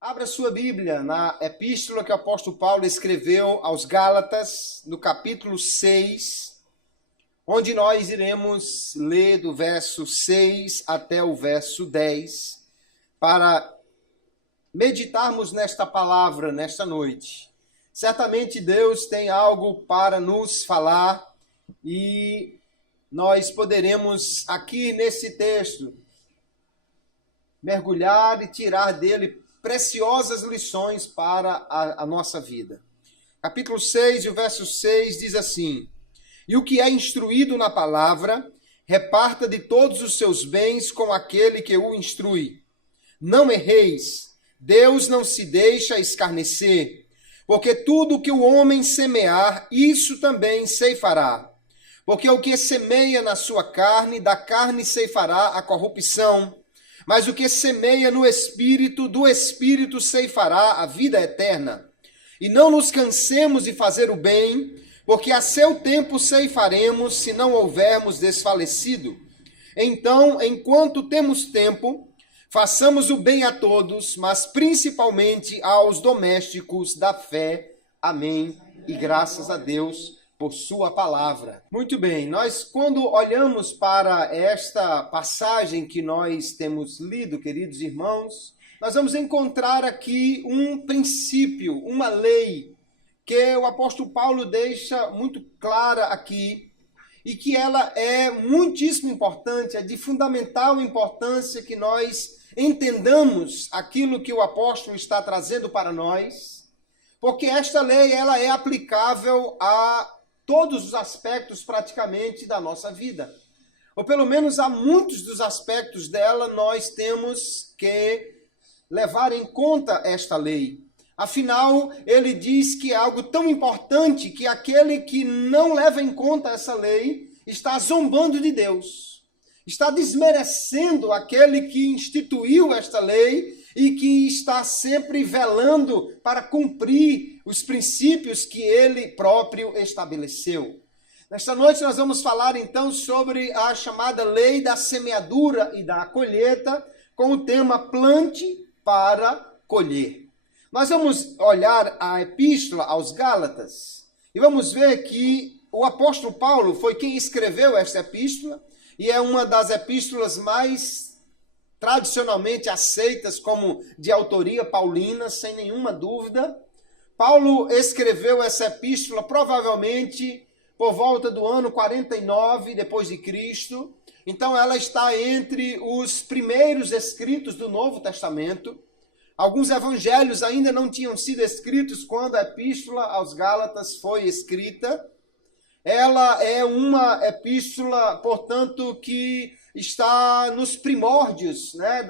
Abra sua Bíblia na epístola que o apóstolo Paulo escreveu aos Gálatas, no capítulo 6, onde nós iremos ler do verso 6 até o verso 10, para meditarmos nesta palavra nesta noite. Certamente Deus tem algo para nos falar e nós poderemos aqui nesse texto mergulhar e tirar dele preciosas lições para a nossa vida. Capítulo 6, e o verso 6 diz assim: E o que é instruído na palavra, reparta de todos os seus bens com aquele que o instrui. Não erreis, Deus não se deixa escarnecer, porque tudo o que o homem semear, isso também ceifará. Porque o que semeia na sua carne, da carne ceifará a corrupção. Mas o que semeia no Espírito, do Espírito ceifará a vida eterna. E não nos cansemos de fazer o bem, porque a seu tempo ceifaremos, se não houvermos desfalecido. Então, enquanto temos tempo, façamos o bem a todos, mas principalmente aos domésticos da fé. Amém. E graças a Deus por sua palavra. Muito bem, nós quando olhamos para esta passagem que nós temos lido, queridos irmãos, nós vamos encontrar aqui um princípio, uma lei, que o apóstolo Paulo deixa muito clara aqui, e que ela é muitíssimo importante, é de fundamental importância que nós entendamos aquilo que o apóstolo está trazendo para nós, porque esta lei ela é aplicável a todos os aspectos praticamente da nossa vida. Ou pelo menos a muitos dos aspectos dela nós temos que levar em conta esta lei. Afinal, ele diz que é algo tão importante que aquele que não leva em conta essa lei está zombando de Deus. Está desmerecendo aquele que instituiu esta lei e que está sempre velando para cumprir os princípios que ele próprio estabeleceu. Nesta noite nós vamos falar então sobre a chamada lei da semeadura e da colheita, com o tema plante para colher. Nós vamos olhar a epístola aos Gálatas e vamos ver que o apóstolo Paulo foi quem escreveu esta epístola e é uma das epístolas mais tradicionalmente aceitas como de autoria paulina, sem nenhuma dúvida. Paulo escreveu essa epístola provavelmente por volta do ano 49 depois de Cristo. Então ela está entre os primeiros escritos do Novo Testamento. Alguns evangelhos ainda não tinham sido escritos quando a epístola aos Gálatas foi escrita. Ela é uma epístola, portanto, que está nos primórdios, né,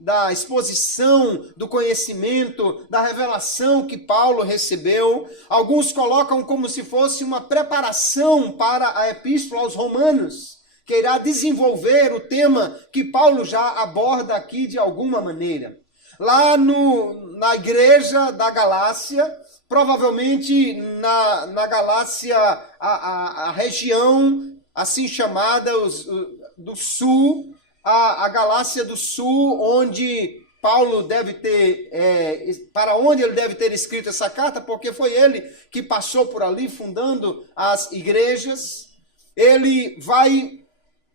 da exposição, do conhecimento, da revelação que Paulo recebeu. Alguns colocam como se fosse uma preparação para a epístola aos Romanos, que irá desenvolver o tema que Paulo já aborda aqui de alguma maneira. Lá na igreja da Galácia, provavelmente na Galácia, a região assim chamada do sul, a Galácia do Sul, onde Paulo deve ter, para onde ele deve ter escrito essa carta, porque foi ele que passou por ali fundando as igrejas. Ele vai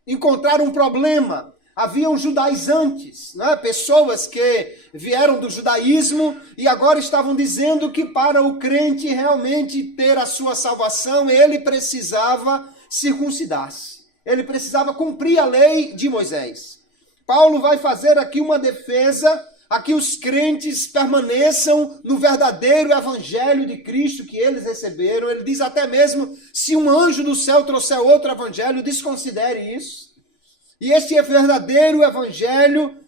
encontrar um problema. Haviam judaizantes, né? Pessoas que vieram do judaísmo e agora estavam dizendo que para o crente realmente ter a sua salvação, ele precisava circuncidar-se. Ele precisava cumprir a lei de Moisés. Paulo vai fazer aqui uma defesa a que os crentes permaneçam no verdadeiro evangelho de Cristo que eles receberam. Ele diz até mesmo, se um anjo do céu trouxer outro evangelho, desconsidere isso. E este verdadeiro evangelho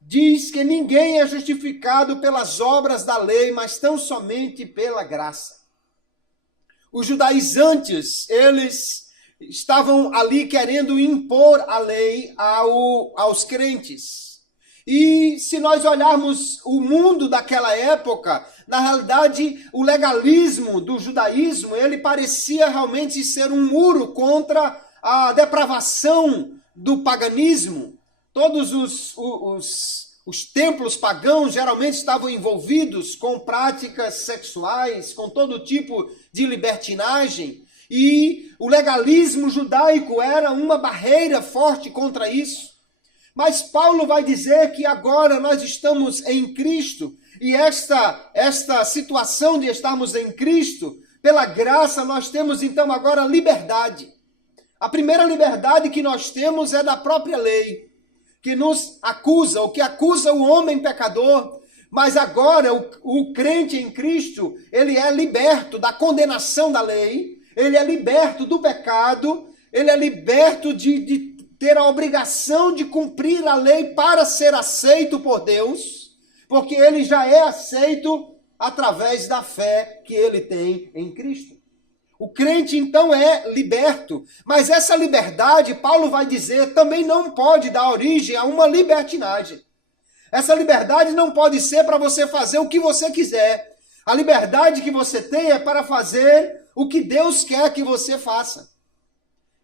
diz que ninguém é justificado pelas obras da lei, mas tão somente pela graça. Os judaizantes, eles estavam ali querendo impor a lei aos crentes. E se nós olharmos o mundo daquela época, na realidade, o legalismo do judaísmo, ele parecia realmente ser um muro contra a depravação do paganismo. Todos os templos pagãos geralmente estavam envolvidos com práticas sexuais, com todo tipo de libertinagem. E o legalismo judaico era uma barreira forte contra isso. Mas Paulo vai dizer que agora nós estamos em Cristo, e esta situação de estarmos em Cristo, pela graça, nós temos então agora liberdade. A primeira liberdade que nós temos é da própria lei, que nos acusa, ou que acusa o homem pecador. Mas agora o crente em Cristo, ele é liberto da condenação da lei, ele é liberto do pecado, ele é liberto de ter a obrigação de cumprir a lei para ser aceito por Deus, porque ele já é aceito através da fé que ele tem em Cristo. O crente, então, é liberto, mas essa liberdade, Paulo vai dizer, também não pode dar origem a uma libertinagem. Essa liberdade não pode ser para você fazer o que você quiser. A liberdade que você tem é para fazer o que Deus quer que você faça.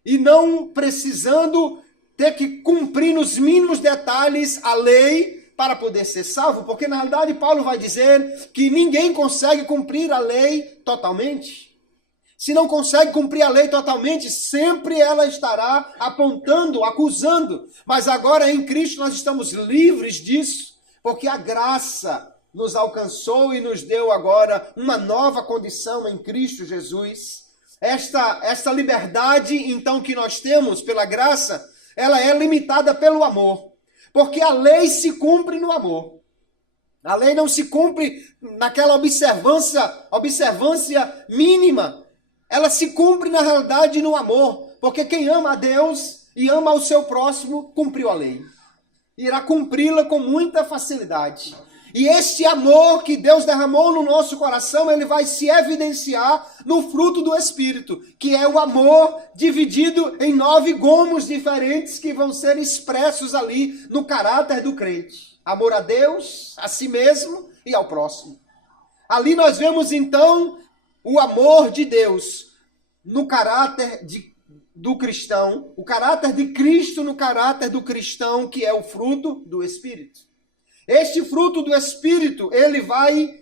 E não precisando ter que cumprir nos mínimos detalhes a lei para poder ser salvo, porque na realidade Paulo vai dizer que ninguém consegue cumprir a lei totalmente. Se não consegue cumprir a lei totalmente, sempre ela estará apontando, acusando. Mas agora em Cristo nós estamos livres disso, porque a graça nos alcançou e nos deu agora uma nova condição em Cristo Jesus. Esta liberdade, então, que nós temos pela graça, ela é limitada pelo amor, porque a lei se cumpre no amor. A lei não se cumpre naquela observância mínima. Ela se cumpre, na realidade, no amor, porque quem ama a Deus e ama o seu próximo, cumpriu a lei. Irá cumpri-la com muita facilidade. E este amor que Deus derramou no nosso coração, ele vai se evidenciar no fruto do Espírito, que é o amor dividido em 9 gomos diferentes que vão ser expressos ali no caráter do crente. Amor a Deus, a si mesmo e ao próximo. Ali nós vemos então o amor de Deus no caráter do cristão, o caráter de Cristo no caráter do cristão, que é o fruto do Espírito. Este fruto do Espírito, ele vai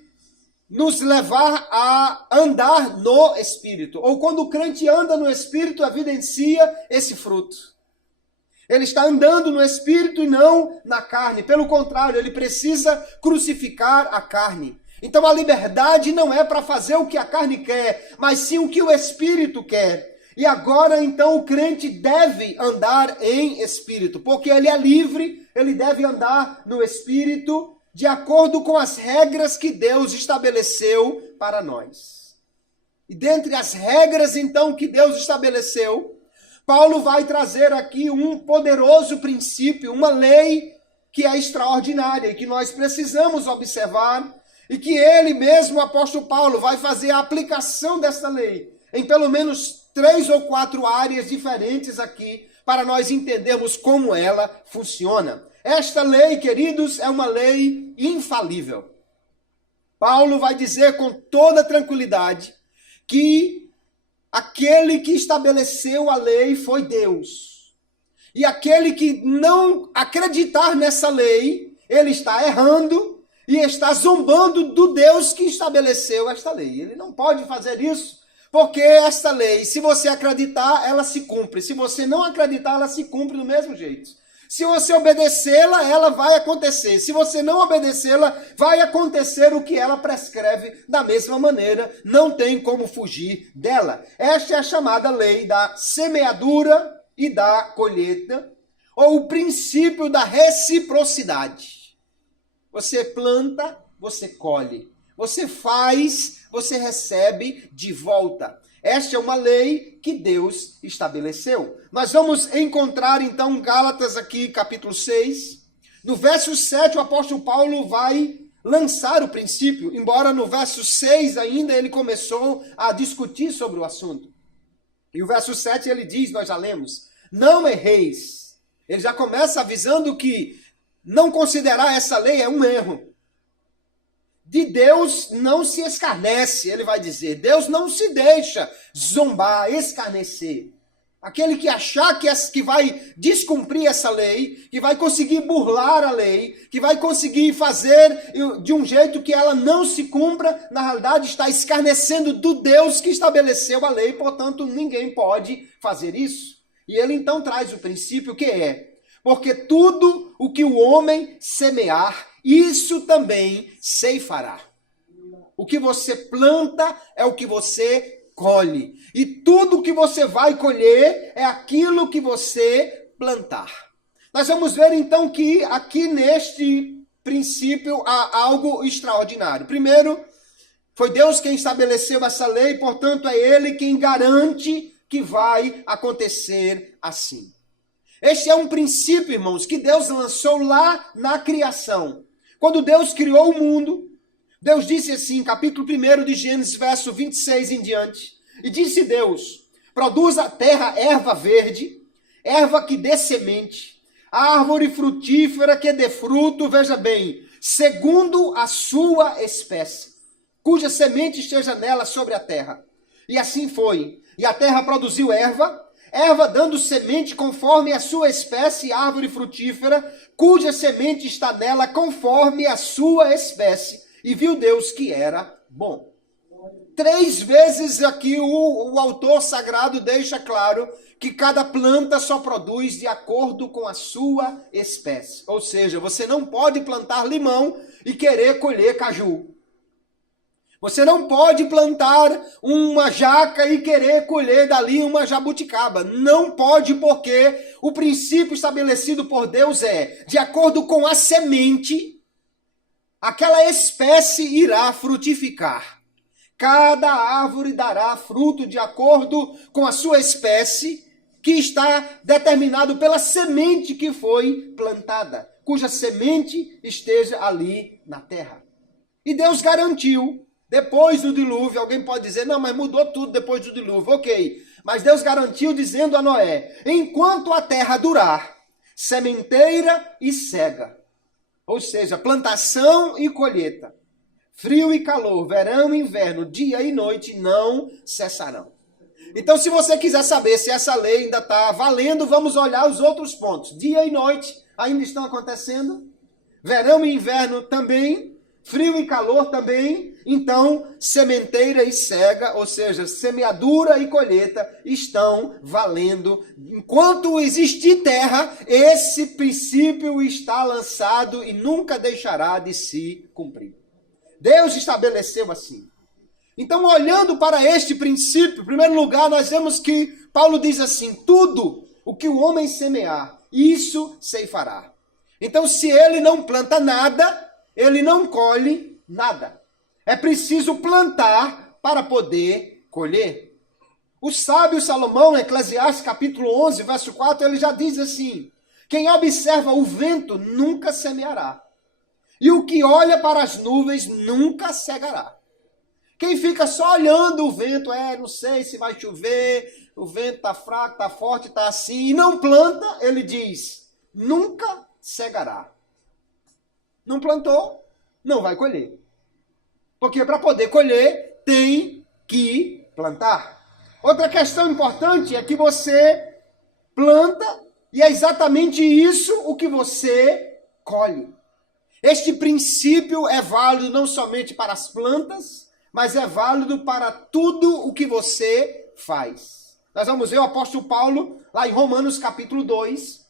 nos levar a andar no Espírito. Ou quando o crente anda no Espírito, evidencia esse fruto. Ele está andando no Espírito e não na carne. Pelo contrário, ele precisa crucificar a carne. Então a liberdade não é para fazer o que a carne quer, mas sim o que o Espírito quer. E agora, então, o crente deve andar em Espírito, porque ele é livre, ele deve andar no Espírito de acordo com as regras que Deus estabeleceu para nós. E dentre as regras, então, que Deus estabeleceu, Paulo vai trazer aqui um poderoso princípio, uma lei que é extraordinária e que nós precisamos observar, e que ele mesmo, o apóstolo Paulo, vai fazer a aplicação dessa lei em pelo menos 3 ou 4 áreas diferentes aqui, para nós entendermos como ela funciona. Esta lei, queridos, é uma lei infalível. Paulo vai dizer com toda tranquilidade que aquele que estabeleceu a lei foi Deus. E aquele que não acreditar nessa lei, ele está errando e está zombando do Deus que estabeleceu esta lei. Ele não pode fazer isso, porque esta lei, se você acreditar, ela se cumpre. Se você não acreditar, ela se cumpre do mesmo jeito. Se você obedecê-la, ela vai acontecer. Se você não obedecê-la, vai acontecer o que ela prescreve da mesma maneira. Não tem como fugir dela. Esta é a chamada lei da semeadura e da colheita, ou o princípio da reciprocidade. Você planta, você colhe. Você faz, você recebe de volta. Esta é uma lei que Deus estabeleceu. Nós vamos encontrar então Gálatas aqui, capítulo 6. No verso 7, o apóstolo Paulo vai lançar o princípio, embora no verso 6 ainda ele começou a discutir sobre o assunto. E o verso 7 ele diz, nós já lemos, não erreis. Ele já começa avisando que não considerar essa lei é um erro. De Deus não se escarnece, ele vai dizer. Deus não se deixa zombar, escarnecer. Aquele que achar que vai descumprir essa lei, que vai conseguir burlar a lei, que vai conseguir fazer de um jeito que ela não se cumpra, na realidade está escarnecendo do Deus que estabeleceu a lei, portanto ninguém pode fazer isso. E ele então traz o princípio que é, porque tudo o que o homem semear, isso também ceifará. O que você planta é o que você colhe. E tudo que você vai colher é aquilo que você plantar. Nós vamos ver então que aqui neste princípio há algo extraordinário. Primeiro, foi Deus quem estabeleceu essa lei, portanto é Ele quem garante que vai acontecer assim. Este é um princípio, irmãos, que Deus lançou lá na criação. Quando Deus criou o mundo, Deus disse assim, capítulo 1 de Gênesis, verso 26 em diante, e disse Deus, produz a terra erva verde, erva que dê semente, árvore frutífera que dê fruto, veja bem, segundo a sua espécie, cuja semente esteja nela sobre a terra. E assim foi. E a terra produziu erva dando semente conforme a sua espécie, árvore frutífera, cuja semente está nela conforme a sua espécie. E viu Deus que era bom. 3 vezes aqui o autor sagrado deixa claro que cada planta só produz de acordo com a sua espécie. Ou seja, você não pode plantar limão e querer colher caju. Você não pode plantar uma jaca e querer colher dali uma jabuticaba. Não pode, porque o princípio estabelecido por Deus é, de acordo com a semente, aquela espécie irá frutificar. Cada árvore dará fruto de acordo com a sua espécie, que está determinado pela semente que foi plantada, cuja semente esteja ali na terra. E Deus garantiu. Depois do dilúvio, alguém pode dizer, não, mas mudou tudo depois do dilúvio. Ok, mas Deus garantiu dizendo a Noé, enquanto a terra durar, sementeira e cega, ou seja, plantação e colheita, frio e calor, verão e inverno, dia e noite não cessarão. Então, se você quiser saber se essa lei ainda está valendo, vamos olhar os outros pontos. Dia e noite ainda estão acontecendo, verão e inverno também, frio e calor também, então sementeira e cega, ou seja, semeadura e colheita estão valendo. Enquanto existir terra, esse princípio está lançado e nunca deixará de se cumprir. Deus estabeleceu assim. Então, olhando para este princípio, em primeiro lugar, nós vemos que Paulo diz assim, tudo o que o homem semear, isso ceifará. Então, se ele não planta nada, ele não colhe nada. É preciso plantar para poder colher. O sábio Salomão, em Eclesiastes capítulo 11, verso 4, ele já diz assim, quem observa o vento nunca semeará, e o que olha para as nuvens nunca cegará. Quem fica só olhando o vento, não sei se vai chover, o vento está fraco, está forte, está assim, e não planta, ele diz, nunca cegará. Não plantou, não vai colher. Porque para poder colher, tem que plantar. Outra questão importante é que você planta e é exatamente isso o que você colhe. Este princípio é válido não somente para as plantas, mas é válido para tudo o que você faz. Nós vamos ver o apóstolo Paulo, lá em Romanos capítulo 2,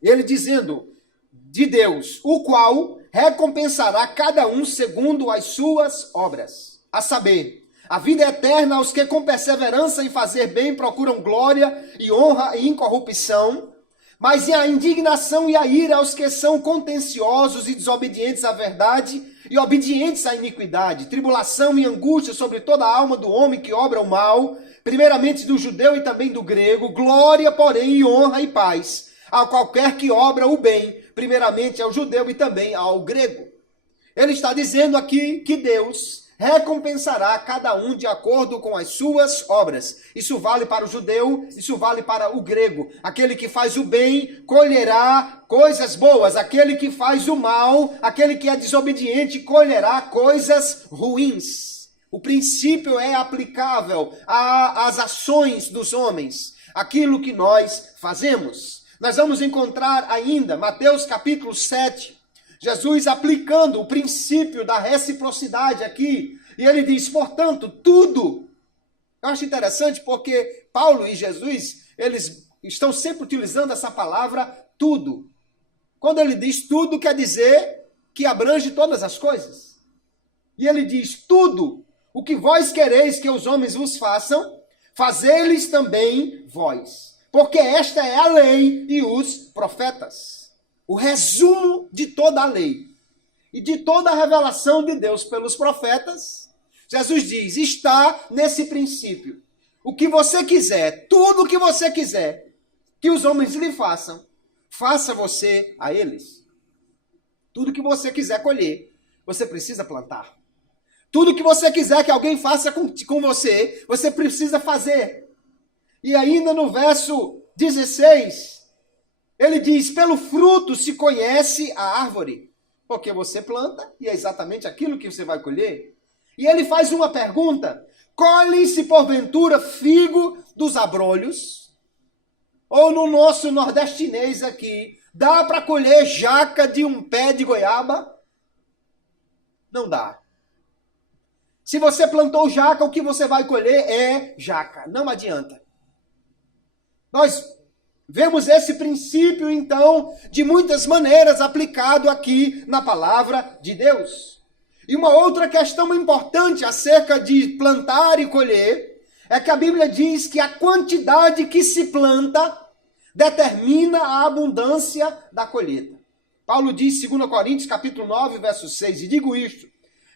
ele dizendo, de Deus, o qual recompensará cada um segundo as suas obras. A saber, a vida eterna aos que com perseverança em fazer bem procuram glória e honra e incorrupção, mas a indignação e a ira aos que são contenciosos e desobedientes à verdade e obedientes à iniquidade, tribulação e angústia sobre toda a alma do homem que obra o mal, primeiramente do judeu e também do grego, glória, porém, e honra e paz a qualquer que obra o bem, primeiramente ao judeu e também ao grego. Ele está dizendo aqui que Deus recompensará cada um de acordo com as suas obras. Isso vale para o judeu, isso vale para o grego. Aquele que faz o bem colherá coisas boas. Aquele que faz o mal, aquele que é desobediente, colherá coisas ruins. O princípio é aplicável às ações dos homens, aquilo que nós fazemos. Nós vamos encontrar ainda, Mateus capítulo 7, Jesus aplicando o princípio da reciprocidade aqui, e ele diz, portanto, tudo. Eu acho interessante porque Paulo e Jesus, eles estão sempre utilizando essa palavra tudo. Quando ele diz tudo, quer dizer que abrange todas as coisas. E ele diz, tudo o que vós quereis que os homens vos façam, fazei-lhes também vós. Porque esta é a lei e os profetas. O resumo de toda a lei e de toda a revelação de Deus pelos profetas, Jesus diz, está nesse princípio. O que você quiser, tudo o que você quiser que os homens lhe façam, faça você a eles. Tudo que você quiser colher, você precisa plantar. Tudo que você quiser que alguém faça com você, você precisa fazer. E ainda no verso 16... ele diz, pelo fruto se conhece a árvore, porque você planta e é exatamente aquilo que você vai colher. E ele faz uma pergunta, colhe-se porventura figo dos abrolhos? Ou no nosso nordestinês aqui, dá para colher jaca de um pé de goiaba? Não dá. Se você plantou jaca, o que você vai colher é jaca, não adianta. Nós vemos esse princípio, então, de muitas maneiras aplicado aqui na palavra de Deus. E uma outra questão importante acerca de plantar e colher é que a Bíblia diz que a quantidade que se planta determina a abundância da colheita. Paulo diz, 2 Coríntios, capítulo 9, verso 6, e digo isto,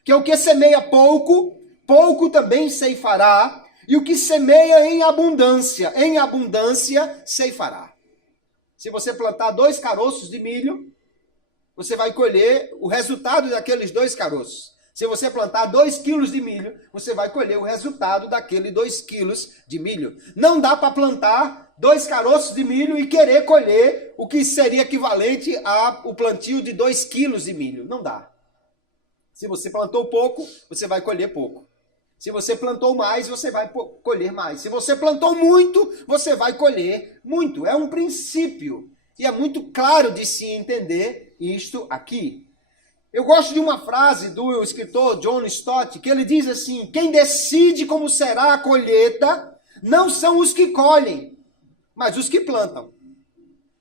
que o que semeia pouco, pouco também ceifará, e o que semeia em abundância ceifará. Se você plantar 2 caroços de milho, você vai colher o resultado daqueles 2 caroços. Se você plantar 2 quilos de milho, você vai colher o resultado daqueles 2 quilos de milho. Não dá para plantar 2 caroços de milho e querer colher o que seria equivalente ao plantio de 2 quilos de milho. Não dá. Se você plantou pouco, você vai colher pouco. Se você plantou mais, você vai colher mais. Se você plantou muito, você vai colher muito. É um princípio. E é muito claro de se entender isto aqui. Eu gosto de uma frase do escritor John Stott, que ele diz assim, quem decide como será a colheita não são os que colhem, mas os que plantam.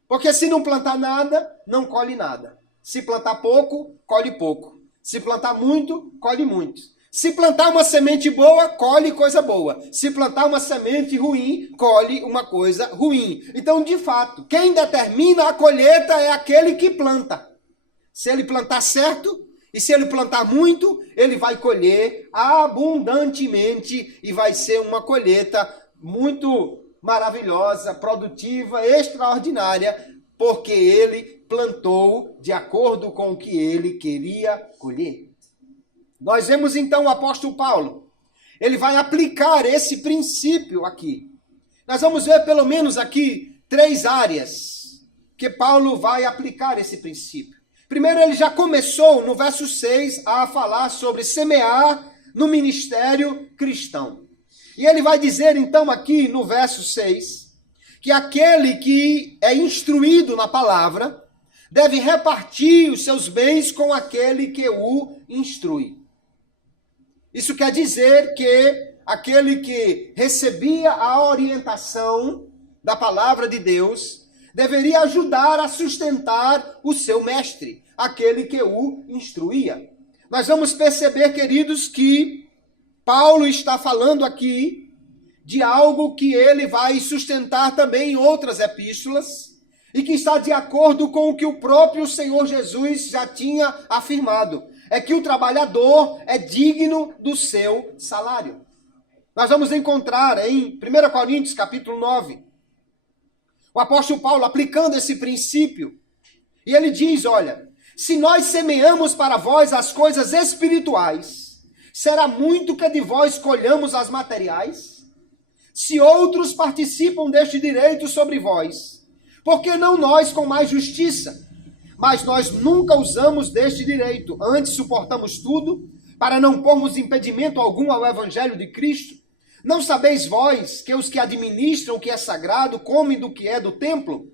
Porque se não plantar nada, não colhe nada. Se plantar pouco, colhe pouco. Se plantar muito, colhe muito. Se plantar uma semente boa, colhe coisa boa. Se plantar uma semente ruim, colhe uma coisa ruim. Então, de fato, quem determina a colheita é aquele que planta. Se ele plantar certo e se ele plantar muito, ele vai colher abundantemente e vai ser uma colheita muito maravilhosa, produtiva, extraordinária, porque ele plantou de acordo com o que ele queria colher. Nós vemos então o apóstolo Paulo. Ele vai aplicar esse princípio aqui. Nós vamos ver pelo menos aqui 3 áreas que Paulo vai aplicar esse princípio. Primeiro, ele já começou no verso 6 a falar sobre semear no ministério cristão. E ele vai dizer então aqui no verso 6 que aquele que é instruído na palavra deve repartir os seus bens com aquele que o instrui. Isso quer dizer que aquele que recebia a orientação da palavra de Deus deveria ajudar a sustentar o seu mestre, aquele que o instruía. Nós vamos perceber, queridos, que Paulo está falando aqui de algo que ele vai sustentar também em outras epístolas e que está de acordo com o que o próprio Senhor Jesus já tinha afirmado. É que o trabalhador é digno do seu salário. Nós vamos encontrar em 1 Coríntios capítulo 9, o apóstolo Paulo aplicando esse princípio. E ele diz, olha, se nós semeamos para vós as coisas espirituais, Será muito que de vós colhamos as materiais? Se outros participam deste direito sobre vós, por que não nós com mais justiça? Mas nós nunca usamos deste direito, antes suportamos tudo, para não pormos impedimento algum ao evangelho de Cristo. Não sabeis vós que os que administram o que é sagrado comem do que é do templo,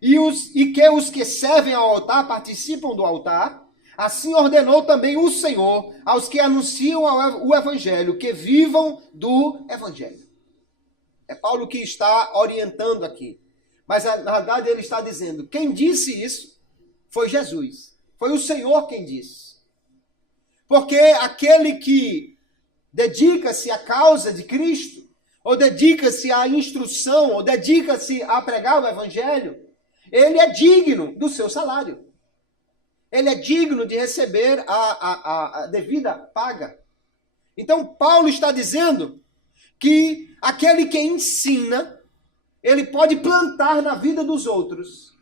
e que os que servem ao altar participam do altar? Assim ordenou também o Senhor aos que anunciam o evangelho, que vivam do evangelho. É Paulo que está orientando aqui. Mas na verdade ele está dizendo, quem disse isso foi Jesus. Foi o Senhor quem disse. Porque aquele que dedica-se à causa de Cristo, ou dedica-se à instrução, ou dedica-se a pregar o evangelho, ele é digno do seu salário. Ele é digno de receber a devida paga. Então Paulo está dizendo que aquele que ensina, ele pode plantar na vida dos outros,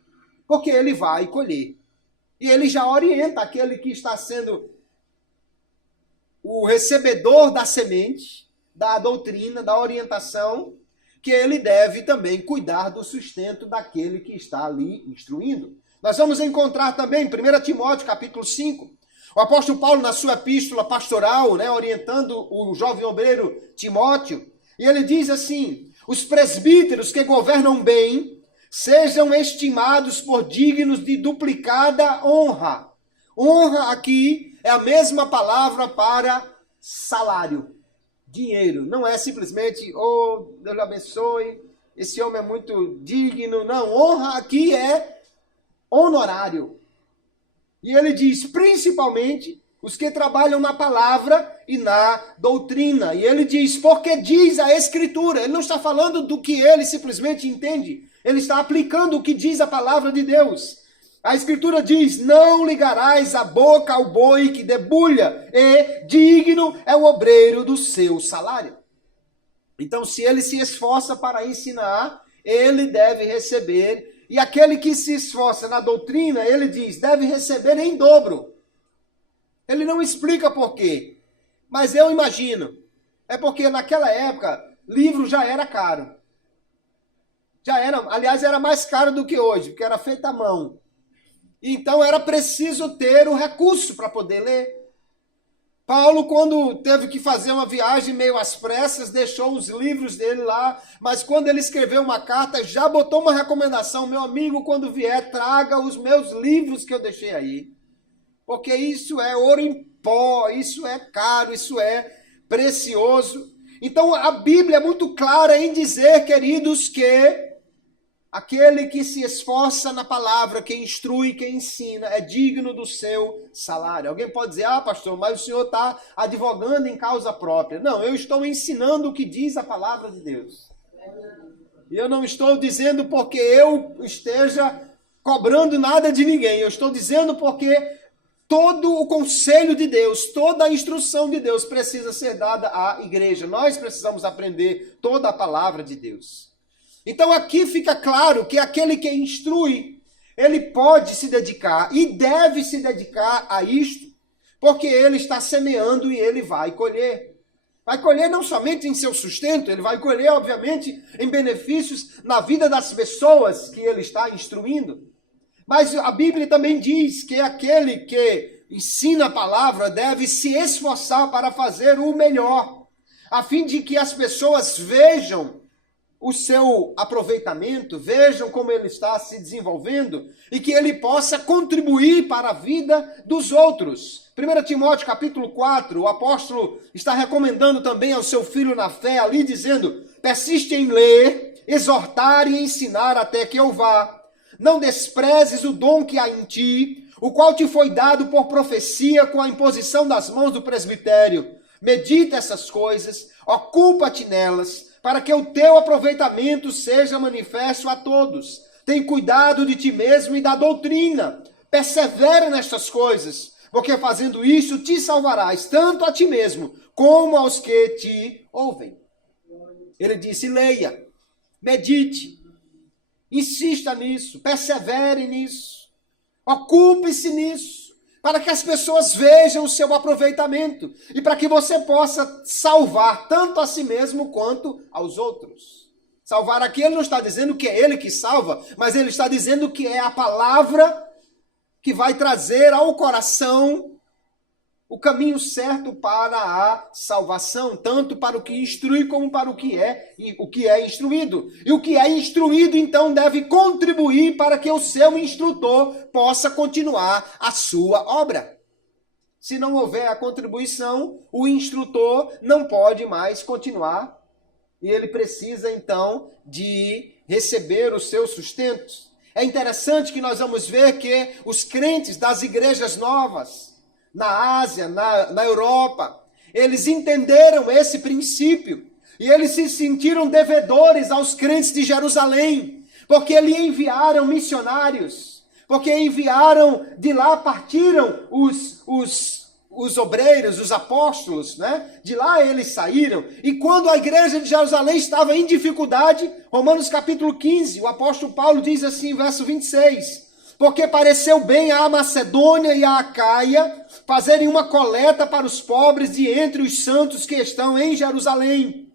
porque ele vai colher. E ele já orienta aquele que está sendo o recebedor da semente, da doutrina, da orientação, que ele deve também cuidar do sustento daquele que está ali instruindo. Nós vamos encontrar também, em 1 Timóteo, capítulo 5, o apóstolo Paulo, na sua epístola pastoral, orientando o jovem obreiro Timóteo, e ele diz assim, os presbíteros que governam bem, sejam estimados por dignos de duplicada honra. Honra aqui é a mesma palavra para salário, dinheiro. Não é simplesmente, oh, Deus lhe abençoe, esse homem é muito digno. Não, honra aqui é honorário. E ele diz, principalmente, os que trabalham na palavra e na doutrina. E ele diz, porque diz a Escritura. Ele não está falando do que ele simplesmente entende. Ele está aplicando o que diz a palavra de Deus. A Escritura diz, não ligarás a boca ao boi que debulha, e digno é o obreiro do seu salário. Então, se ele se esforça para ensinar, ele deve receber. E aquele que se esforça na doutrina, ele diz, deve receber em dobro. Ele não explica por quê, mas eu imagino. É porque naquela época, livro já era caro. Aliás, era mais caro do que hoje, porque era feito à mão. Então era preciso ter o recurso para poder ler. Paulo, quando teve que fazer uma viagem meio às pressas, deixou os livros dele lá, mas quando ele escreveu uma carta, já botou uma recomendação, meu amigo, quando vier, traga os meus livros que eu deixei aí. Porque isso é ouro em pó, isso é caro, isso é precioso. Então a Bíblia é muito clara em dizer, queridos, que aquele que se esforça na palavra, que instrui, que ensina, é digno do seu salário. Alguém pode dizer, pastor, mas o senhor está advogando em causa própria. Não, eu estou ensinando o que diz a palavra de Deus. E eu não estou dizendo porque eu esteja cobrando nada de ninguém. Eu estou dizendo porque todo o conselho de Deus, toda a instrução de Deus precisa ser dada à igreja. Nós precisamos aprender toda a palavra de Deus. Então aqui fica claro que aquele que instrui, ele pode se dedicar e deve se dedicar a isto, porque ele está semeando e ele vai colher. Vai colher não somente em seu sustento, ele vai colher, obviamente, em benefícios na vida das pessoas que ele está instruindo. Mas a Bíblia também diz que aquele que ensina a palavra deve se esforçar para fazer o melhor, a fim de que as pessoas vejam o seu aproveitamento, vejam como ele está se desenvolvendo e que ele possa contribuir para a vida dos outros. 1 Timóteo capítulo 4, o apóstolo está recomendando também ao seu filho na fé, ali dizendo, persiste em ler, exortar e ensinar até que eu vá. Não desprezes o dom que há em ti, o qual te foi dado por profecia com a imposição das mãos do presbitério. Medita essas coisas, ocupa-te nelas, para que o teu aproveitamento seja manifesto a todos. Tem cuidado de ti mesmo e da doutrina. Persevera nestas coisas, porque fazendo isso te salvarás, tanto a ti mesmo, como aos que te ouvem. Ele disse, leia, medite, insista nisso, persevere nisso, ocupe-se nisso, para que as pessoas vejam o seu aproveitamento e para que você possa salvar tanto a si mesmo quanto aos outros. Salvar aqui, ele não está dizendo que é ele que salva, mas ele está dizendo que é a palavra que vai trazer ao coração o caminho certo para a salvação, tanto para o que instrui como para o que é instruído. E o que é instruído, então, deve contribuir para que o seu instrutor possa continuar a sua obra. Se não houver a contribuição, o instrutor não pode mais continuar e ele precisa, então, de receber o seu sustento. É interessante que nós vamos ver que os crentes das igrejas novas, na Ásia, na Europa, eles entenderam esse princípio e eles se sentiram devedores aos crentes de Jerusalém, porque eles enviaram missionários, porque enviaram, de lá partiram os obreiros, os apóstolos, né? De lá eles saíram, e quando a igreja de Jerusalém estava em dificuldade, Romanos capítulo 15, o apóstolo Paulo diz assim, verso 26, porque pareceu bem à Macedônia e à Acaia fazerem uma coleta para os pobres de entre os santos que estão em Jerusalém.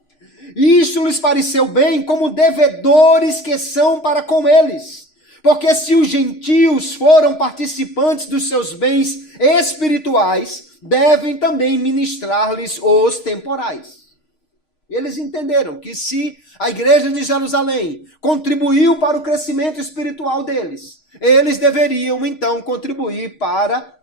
Isso lhes pareceu bem como devedores que são para com eles. Porque se os gentios foram participantes dos seus bens espirituais, devem também ministrar-lhes os temporais. Eles entenderam que se a igreja de Jerusalém contribuiu para o crescimento espiritual deles, eles deveriam então contribuir para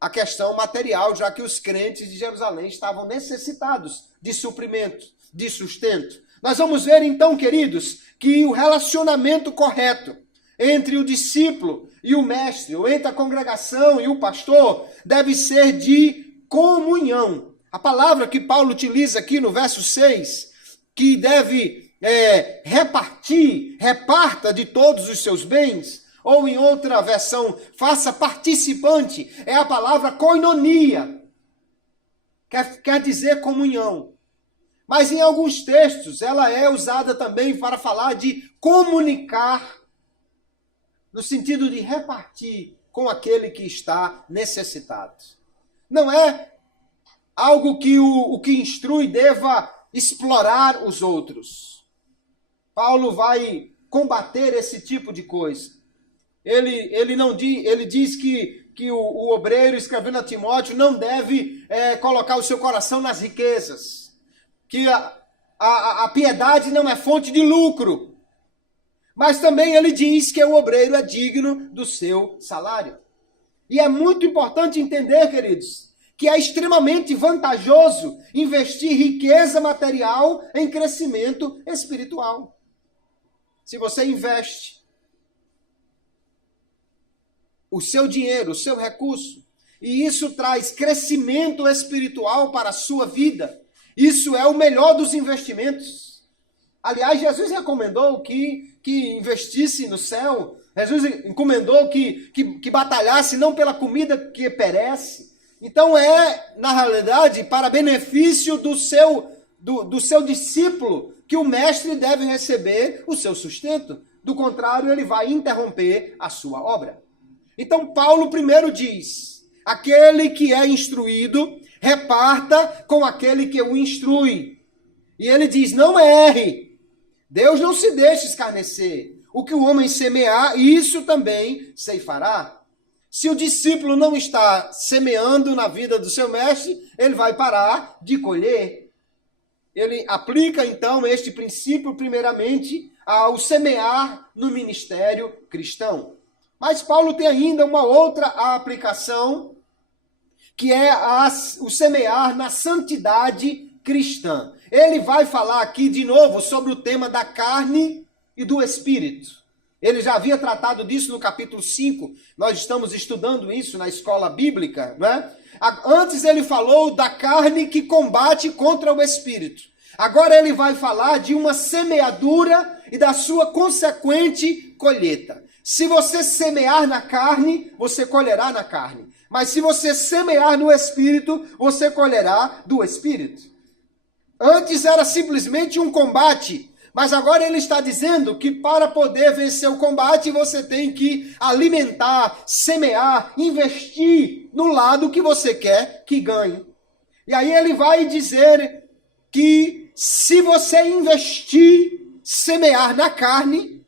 a questão material, já que os crentes de Jerusalém estavam necessitados de suprimento, de sustento. Nós vamos ver então, queridos, que o relacionamento correto entre o discípulo e o mestre, ou entre a congregação e o pastor, deve ser de comunhão. A palavra que Paulo utiliza aqui no verso 6, que deve reparta de todos os seus bens, ou em outra versão, faça participante, é a palavra koinonia, quer dizer comunhão. Mas em alguns textos ela é usada também para falar de comunicar, no sentido de repartir com aquele que está necessitado. Não é algo que o que instrui deva explorar os outros. Paulo vai combater esse tipo de coisa. Ele diz que o obreiro, escrevendo a Timóteo, não deve colocar o seu coração nas riquezas. Que a piedade não é fonte de lucro. Mas também ele diz que o obreiro é digno do seu salário. E é muito importante entender, queridos, que é extremamente vantajoso investir riqueza material em crescimento espiritual. Se você investe o seu dinheiro, o seu recurso, e isso traz crescimento espiritual para a sua vida, isso é o melhor dos investimentos. Aliás, Jesus recomendou que investisse no céu. Jesus encomendou que batalhasse não pela comida que perece. Então na realidade, para benefício do seu discípulo, que o mestre deve receber o seu sustento. Do contrário, ele vai interromper a sua obra. Então Paulo primeiro diz, aquele que é instruído, reparta com aquele que o instrui. E ele diz, não erre. Deus não se deixa escarnecer. O que o homem semear, isso também ceifará. Se o discípulo não está semeando na vida do seu mestre, ele vai parar de colher. Ele aplica, então, este princípio, primeiramente, ao semear no ministério cristão. Mas Paulo tem ainda uma outra aplicação, que é o semear na santidade cristã. Ele vai falar aqui de novo sobre o tema da carne e do espírito. Ele já havia tratado disso no capítulo 5. Nós estamos estudando isso na escola bíblica, né? Antes ele falou da carne que combate contra o espírito. Agora ele vai falar de uma semeadura e da sua consequente colheita. Se você semear na carne, você colherá na carne. Mas se você semear no espírito, você colherá do espírito. Antes era simplesmente um combate, Mas agora ele está dizendo que para poder vencer o combate, você tem que alimentar, semear, investir no lado que você quer que ganhe. E aí ele vai dizer que se você investir, semear na carne,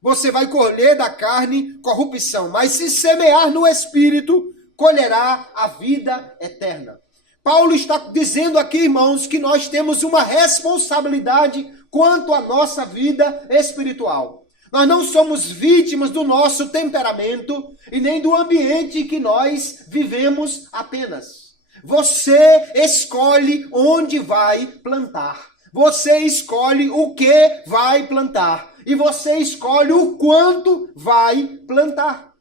você vai colher da carne corrupção. Mas se semear no Espírito, colherá a vida eterna. Paulo está dizendo aqui, irmãos, que nós temos uma responsabilidade quanto à nossa vida espiritual. Nós não somos vítimas do nosso temperamento e nem do ambiente que nós vivemos apenas. Você escolhe onde vai plantar. Você escolhe o que vai plantar. E você escolhe o quanto vai plantar.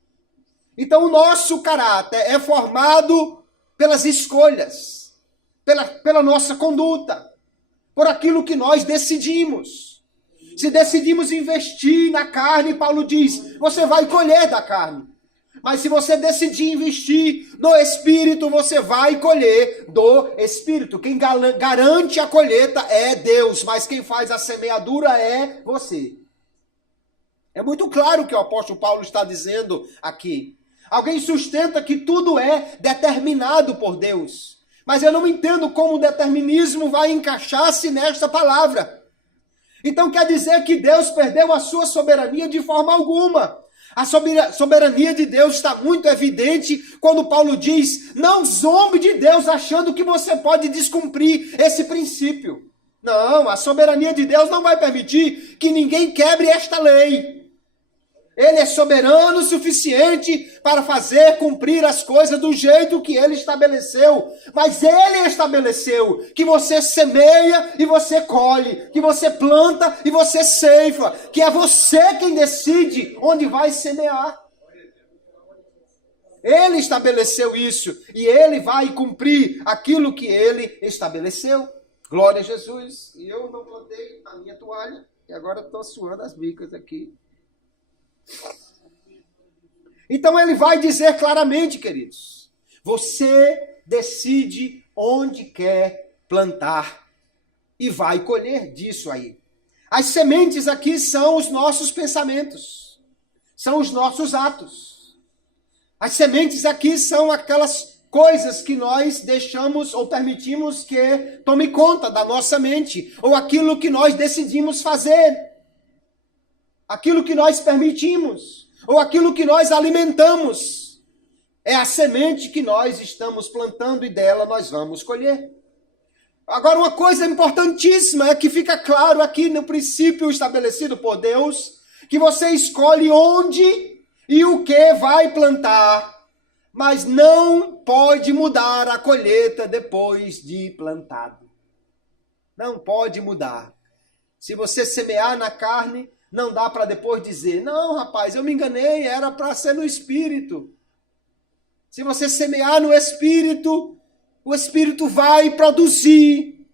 Então o nosso caráter é formado pelas escolhas, pela nossa conduta, por aquilo que nós decidimos. Se decidimos investir na carne, Paulo diz, você vai colher da carne. Mas se você decidir investir no Espírito, você vai colher do Espírito. Quem garante a colheita é Deus, mas quem faz a semeadura é você. É muito claro o que o apóstolo Paulo está dizendo aqui. Alguém sustenta que tudo é determinado por Deus. Mas eu não entendo como o determinismo vai encaixar-se nesta palavra. Então quer dizer que Deus perdeu a sua soberania de forma alguma. A soberania de Deus está muito evidente quando Paulo diz, não zombe de Deus achando que você pode descumprir esse princípio. Não, a soberania de Deus não vai permitir que ninguém quebre esta lei. Ele é soberano o suficiente para fazer cumprir as coisas do jeito que ele estabeleceu. Mas ele estabeleceu que você semeia e você colhe, que você planta e você ceifa, que é você quem decide onde vai semear. Ele estabeleceu isso e ele vai cumprir aquilo que ele estabeleceu. Glória a Jesus. E eu não plantei a minha toalha e agora estou suando as bicas aqui. Então ele vai dizer claramente, queridos, você decide onde quer plantar e vai colher disso aí. As sementes aqui são os nossos pensamentos, são os nossos atos. As sementes aqui são aquelas coisas que nós deixamos ou permitimos que tome conta da nossa mente, ou aquilo que nós decidimos fazer. Aquilo que nós permitimos, ou aquilo que nós alimentamos, é a semente que nós estamos plantando e dela nós vamos colher. Agora, uma coisa importantíssima é que fica claro aqui no princípio estabelecido por Deus, que você escolhe onde e o que vai plantar, mas não pode mudar a colheita depois de plantado. Não pode mudar. Se você semear na carne, não dá para depois dizer, não, rapaz, eu me enganei, era para ser no Espírito. Se você semear no Espírito, o Espírito vai produzir.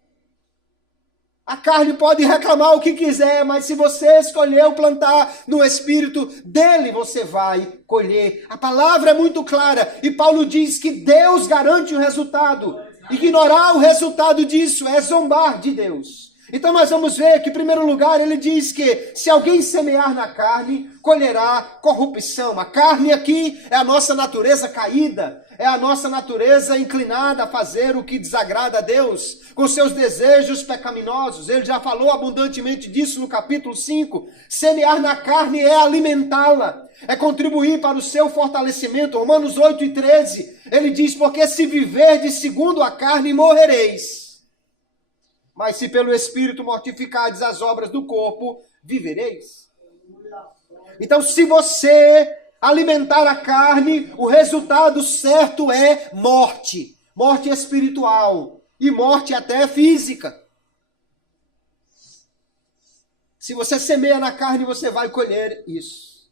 A carne pode reclamar o que quiser, mas se você escolheu plantar no Espírito, dele você vai colher. A palavra é muito clara e Paulo diz que Deus garante o resultado. Ignorar o resultado disso é zombar de Deus. Então nós vamos ver que, em primeiro lugar, ele diz que se alguém semear na carne, colherá corrupção. A carne aqui é a nossa natureza caída, é a nossa natureza inclinada a fazer o que desagrada a Deus, com seus desejos pecaminosos. Ele já falou abundantemente disso no capítulo 5. Semear na carne é alimentá-la, é contribuir para o seu fortalecimento. Romanos 8:13, ele diz, porque se viverdes segundo a carne, morrereis. Mas se pelo Espírito mortificardes as obras do corpo, vivereis. Então, se você alimentar a carne, o resultado certo é morte. Morte espiritual e morte até física. Se você semeia na carne, você vai colher isso.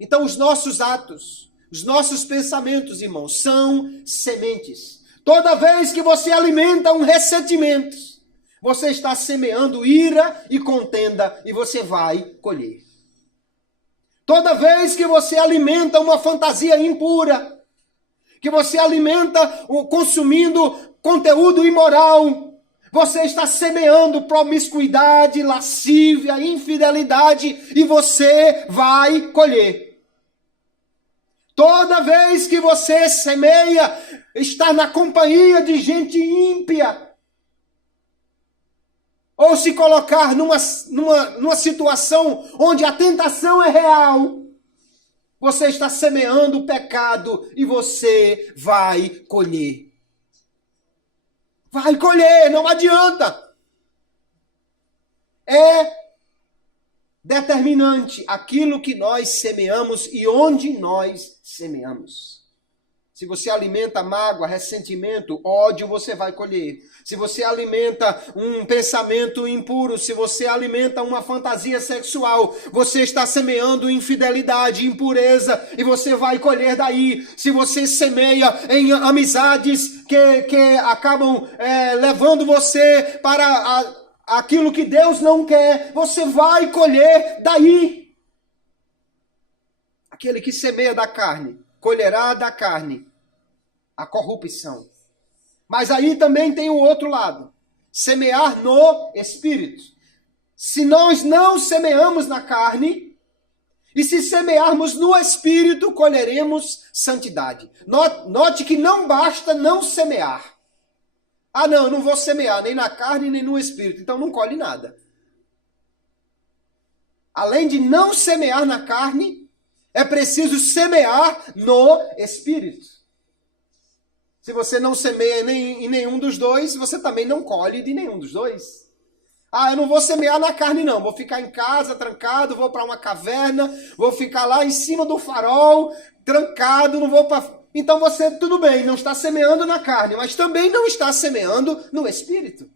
Então, os nossos atos, os nossos pensamentos, irmãos, são sementes. Toda vez que você alimenta um ressentimento, você está semeando ira e contenda e você vai colher. Toda vez que você alimenta uma fantasia impura, que você alimenta consumindo conteúdo imoral, Você está semeando promiscuidade, lascívia, infidelidade e você vai colher. Toda vez que você semeia, está na companhia de gente ímpia. Ou se colocar numa situação onde a tentação é real, você está semeando o pecado e você vai colher. Vai colher, não adianta. É determinante aquilo que nós semeamos e onde nós semeamos. Se você alimenta mágoa, ressentimento, ódio, você vai colher. Se você alimenta um pensamento impuro, se você alimenta uma fantasia sexual, você está semeando infidelidade, impureza, e você vai colher daí. Se você semeia em amizades que acabam levando você para aquilo que Deus não quer, você vai colher daí. Aquele que semeia da carne, colherá da carne a corrupção. Mas aí também tem o outro lado. Semear no Espírito. Se nós não semeamos na carne, e se semearmos no Espírito, colheremos santidade. Note que não basta não semear. Ah, não, eu não vou semear nem na carne nem no Espírito, então não colhe nada. Além de não semear na carne, é preciso semear no Espírito. Se você não semeia em nenhum dos dois, você também não colhe de nenhum dos dois. Ah, eu não vou semear na carne não, vou ficar em casa trancado, vou para uma caverna, vou ficar lá em cima do farol, trancado, não vou para... Então você, tudo bem, não está semeando na carne, mas também não está semeando no Espírito.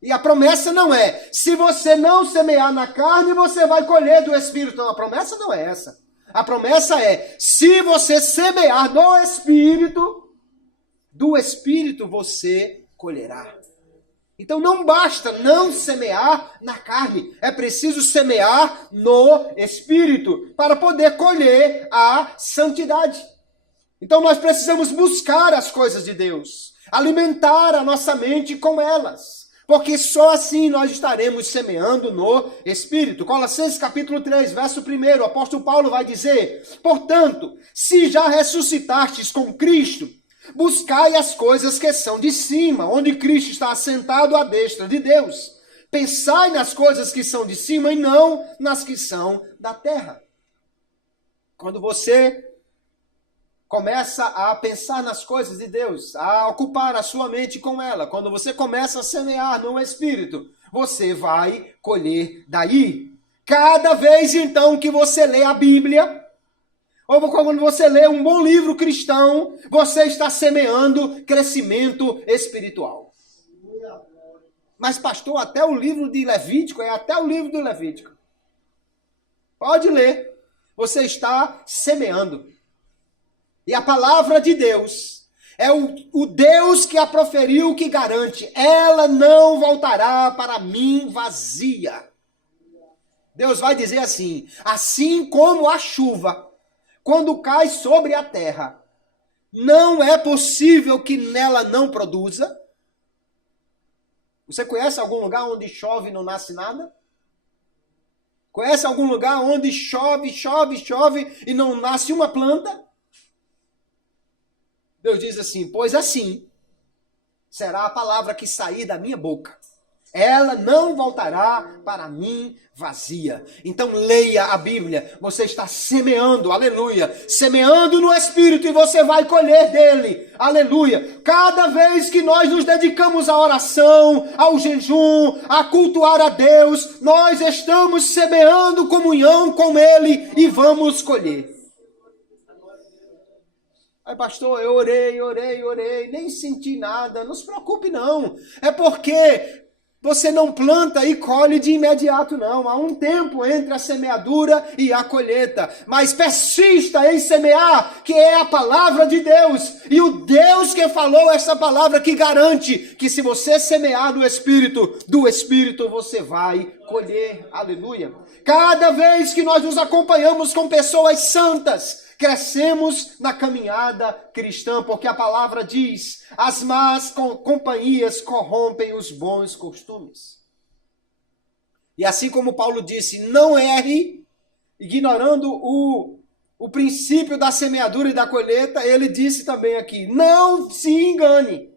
E a promessa não é, se você não semear na carne, você vai colher do Espírito. Não, a promessa não é essa. A promessa é, se você semear no Espírito, do Espírito você colherá. Então não basta não semear na carne, é preciso semear no Espírito para poder colher a santidade. Então nós precisamos buscar as coisas de Deus, alimentar a nossa mente com elas, porque só assim nós estaremos semeando no Espírito. Colossenses capítulo 3, verso 1, o apóstolo Paulo vai dizer: portanto, se já ressuscitastes com Cristo, buscai as coisas que são de cima, onde Cristo está assentado à destra de Deus. Pensai nas coisas que são de cima e não nas que são da terra. Quando você começa a pensar nas coisas de Deus, a ocupar a sua mente com ela, quando você começa a semear no Espírito, você vai colher daí. Cada vez então que você lê a Bíblia, ou quando você lê um bom livro cristão, você está semeando crescimento espiritual. Mas pastor, até o livro de Levítico, até o livro do Levítico. Pode ler. Você está semeando. E a palavra de Deus é o Deus que a proferiu que garante. Ela não voltará para mim vazia. Deus vai dizer assim: assim como a chuva, quando cai sobre a terra, não é possível que nela não produza. Você conhece algum lugar onde chove e não nasce nada? Conhece algum lugar onde chove, chove, chove e não nasce uma planta? Deus diz assim: pois assim será a palavra que sair da minha boca. Ela não voltará para mim vazia. Então leia a Bíblia. Você está semeando, aleluia. Semeando no Espírito e você vai colher dele, aleluia. Cada vez que nós nos dedicamos à oração, ao jejum, a cultuar a Deus, nós estamos semeando comunhão com ele e vamos colher. Aí, pastor, eu orei, nem senti nada. Não se preocupe não. É porque você não planta e colhe de imediato, não. Há um tempo entre a semeadura e a colheita. Mas persista em semear, que é a palavra de Deus. E o Deus que falou essa palavra que garante que se você semear no Espírito, do Espírito você vai colher. Aleluia. Cada vez que nós nos acompanhamos com pessoas santas, crescemos na caminhada cristã, porque a palavra diz: as más companhias corrompem os bons costumes. E assim como Paulo disse, não erre, ignorando o princípio da semeadura e da colheita, ele disse também aqui, não se engane.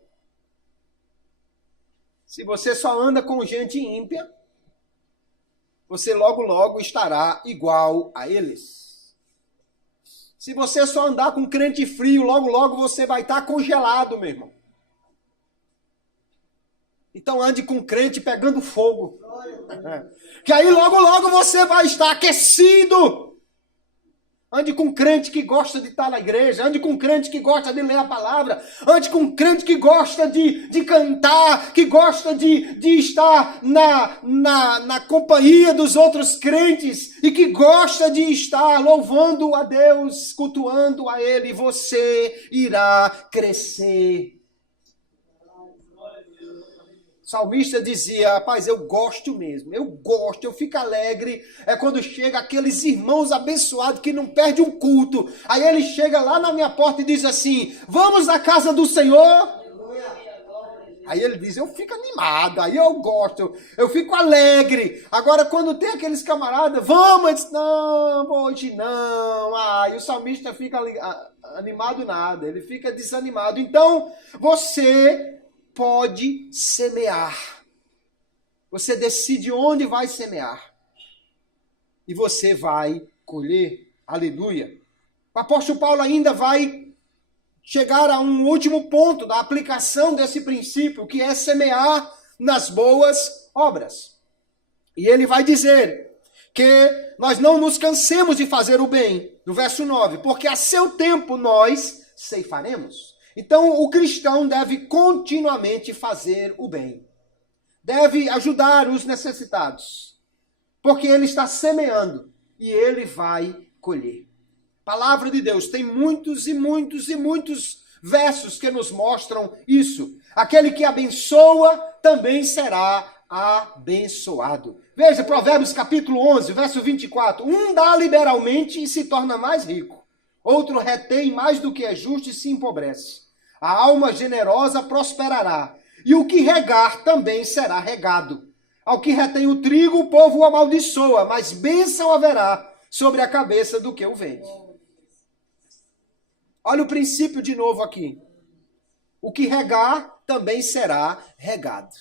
Se você só anda com gente ímpia, você logo, logo estará igual a eles. Se você só andar com crente frio, logo, logo você vai estar congelado, meu irmão. Então ande com crente pegando fogo. Que aí logo, logo você vai estar aquecido. Ande com crente que gosta de estar na igreja. Ande com crente que gosta de ler a palavra. Ande com crente que gosta de cantar. Que gosta de estar na companhia dos outros crentes. E que gosta de estar louvando a Deus, cultuando a Ele. Você irá crescer. O salmista dizia, rapaz, eu gosto mesmo, eu fico alegre, é quando chega aqueles irmãos abençoados que não perdem um culto, aí ele chega lá na minha porta e diz assim, vamos à casa do Senhor? Aí ele diz, eu fico animado, aí eu gosto, eu fico alegre. Agora quando tem aqueles camaradas, vamos, eu disse, não, hoje não, e o salmista fica animado nada, ele fica desanimado. Então, você pode semear. Você decide onde vai semear. E você vai colher. Aleluia. O apóstolo Paulo ainda vai chegar a um último ponto da aplicação desse princípio, que é semear nas boas obras. E ele vai dizer que nós não nos cansemos de fazer o bem. No verso 9. Porque a seu tempo nós ceifaremos. Então, o cristão deve continuamente fazer o bem. Deve ajudar os necessitados. Porque ele está semeando e ele vai colher. Palavra de Deus tem muitos e muitos e muitos versos que nos mostram isso. Aquele que abençoa também será abençoado. Veja, Provérbios capítulo 11, verso 24. Um dá liberalmente e se torna mais rico. Outro retém mais do que é justo e se empobrece. A alma generosa prosperará, e o que regar também será regado. Ao que retém o trigo, o povo o amaldiçoa, mas bênção haverá sobre a cabeça do que o vende. Olha o princípio de novo aqui. O que regar também será regado.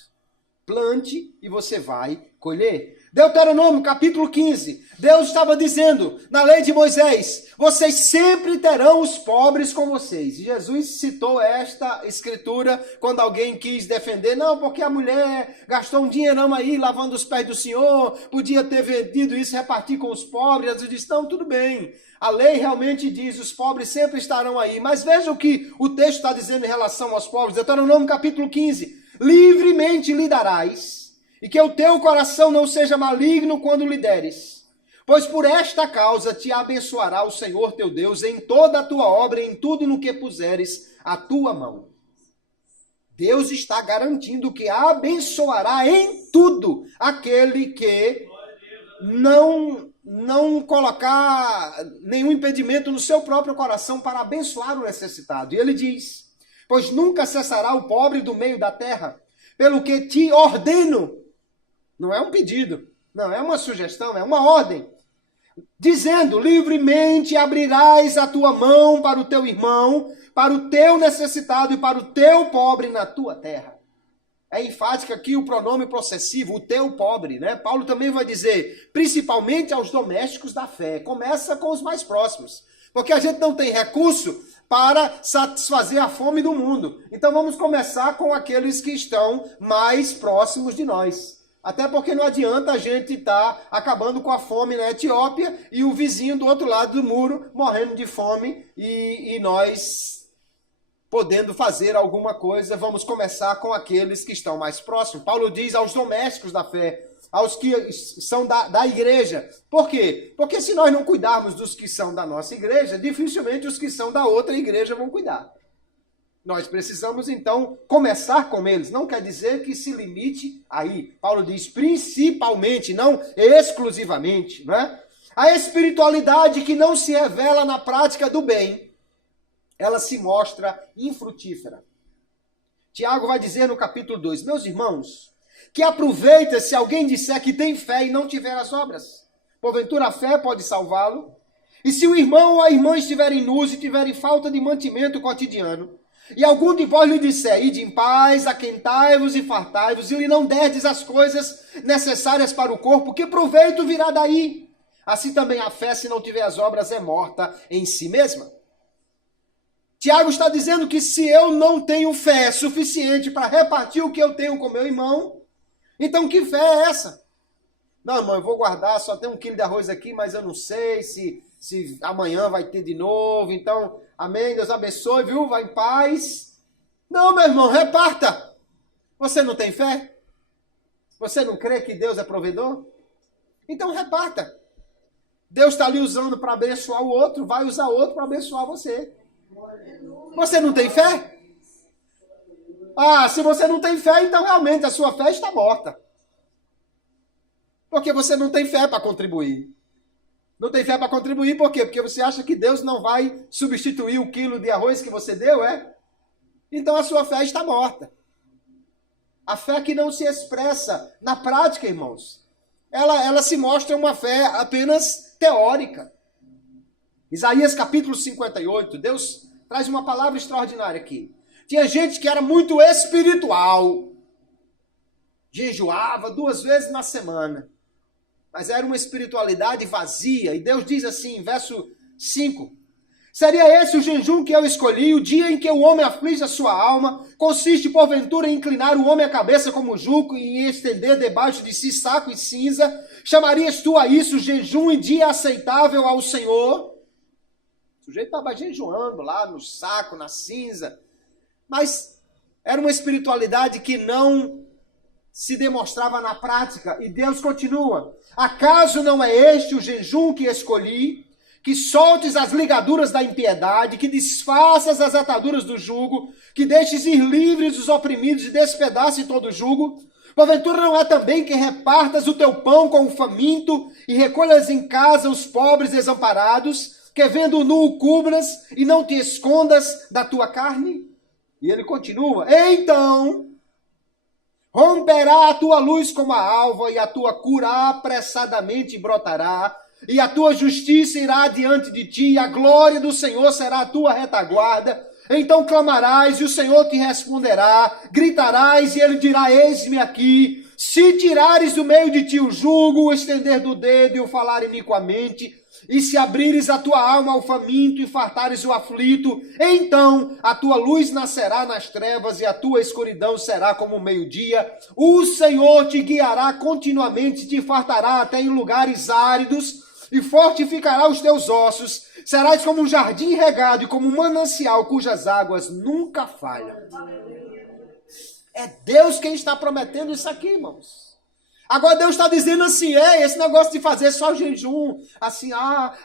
Plante e você vai colher. Deuteronômio capítulo 15, Deus estava dizendo na lei de Moisés, vocês sempre terão os pobres com vocês. E Jesus citou esta escritura quando alguém quis defender, não, porque a mulher gastou um dinheirão aí lavando os pés do Senhor, podia ter vendido isso e repartir com os pobres. Jesus disse, não, tudo bem, a lei realmente diz, os pobres sempre estarão aí. Mas veja o que o texto está dizendo em relação aos pobres. Deuteronômio capítulo 15, livremente lhe darás, e que o teu coração não seja maligno quando lhe deres. Pois por esta causa te abençoará o Senhor teu Deus em toda a tua obra e em tudo no que puseres a tua mão. Deus está garantindo que abençoará em tudo aquele que não colocar nenhum impedimento no seu próprio coração para abençoar o necessitado. E ele diz, pois nunca cessará o pobre do meio da terra, pelo que te ordeno. Não é um pedido, não é uma sugestão, é uma ordem. Dizendo, livremente abrirás a tua mão para o teu irmão, para o teu necessitado e para o teu pobre na tua terra. É enfático aqui o pronome possessivo, o teu pobre, né? Paulo também vai dizer, principalmente aos domésticos da fé. Começa com os mais próximos, porque a gente não tem recurso para satisfazer a fome do mundo. Então vamos começar com aqueles que estão mais próximos de nós. Até porque não adianta a gente estar acabando com a fome na Etiópia e o vizinho do outro lado do muro morrendo de fome e nós podendo fazer alguma coisa. Vamos começar com aqueles que estão mais próximos. Paulo diz aos domésticos da fé, aos que são da igreja. Por quê? Porque se nós não cuidarmos dos que são da nossa igreja, dificilmente os que são da outra igreja vão cuidar. Nós precisamos, então, começar com eles. Não quer dizer que se limite aí. Paulo diz principalmente, não exclusivamente, não é? A espiritualidade que não se revela na prática do bem, ela se mostra infrutífera. Tiago vai dizer no capítulo 2, meus irmãos, que aproveita se alguém disser que tem fé e não tiver as obras. Porventura a fé pode salvá-lo. E se o irmão ou a irmã estiverem nus e tiverem falta de mantimento cotidiano, e algum de vós lhe disser, ide em paz, aquentai-vos e fartai-vos, e lhe não derdes as coisas necessárias para o corpo, que proveito virá daí? Assim também a fé, se não tiver as obras, é morta em si mesma. Tiago está dizendo que se eu não tenho fé suficiente para repartir o que eu tenho com meu irmão, então que fé é essa? Não, irmão, eu vou guardar, só tem 1 quilo de arroz aqui, mas eu não sei se amanhã vai ter de novo, então, amém, Deus abençoe, viu, vai em paz. Não, meu irmão, reparta. Você não tem fé? Você não crê que Deus é provedor? Então reparta. Deus está ali usando para abençoar o outro, vai usar outro para abençoar você. Você não tem fé? Ah, se você não tem fé, então realmente a sua fé está morta. Porque você não tem fé para contribuir. Não tem fé para contribuir por quê? Porque você acha que Deus não vai substituir o quilo de arroz que você deu, é? Então a sua fé está morta. A fé que não se expressa na prática, irmãos, ela se mostra uma fé apenas teórica. Isaías capítulo 58, Deus traz uma palavra extraordinária aqui. Tinha gente que era muito espiritual, jejuava 2 vezes na semana, mas era uma espiritualidade vazia. E Deus diz assim, verso 5, seria esse o jejum que eu escolhi, o dia em que o homem aflige a sua alma, consiste porventura em inclinar o homem a cabeça como juco e em estender debaixo de si saco e cinza? Chamarias tu a isso jejum e dia aceitável ao Senhor? O sujeito estava jejuando lá no saco, na cinza, mas era uma espiritualidade que não se demonstrava na prática. E Deus continua, acaso não é este o jejum que escolhi, que soltes as ligaduras da impiedade, que desfaças as ataduras do jugo, que deixes ir livres os oprimidos e despedaces todo o jugo? Porventura não é também que repartas o teu pão com o faminto e recolhas em casa os pobres desamparados, que vendo o nu o cubras e não te escondas da tua carne? E ele continua, então romperá a tua luz como a alva, e a tua cura apressadamente brotará, e a tua justiça irá diante de ti, e a glória do Senhor será a tua retaguarda. Então clamarás, e o Senhor te responderá, gritarás, e ele dirá, eis-me aqui. Se tirares do meio de ti o jugo, o estender do dedo e o falar iniquamente, e se abrires a tua alma ao faminto e fartares o aflito, então a tua luz nascerá nas trevas e a tua escuridão será como o meio-dia. O Senhor te guiará continuamente, te fartará até em lugares áridos e fortificará os teus ossos. Serás como um jardim regado e como um manancial cujas águas nunca falham. É Deus quem está prometendo isso aqui, irmãos. Agora Deus está dizendo assim, esse negócio de fazer só jejum, assim,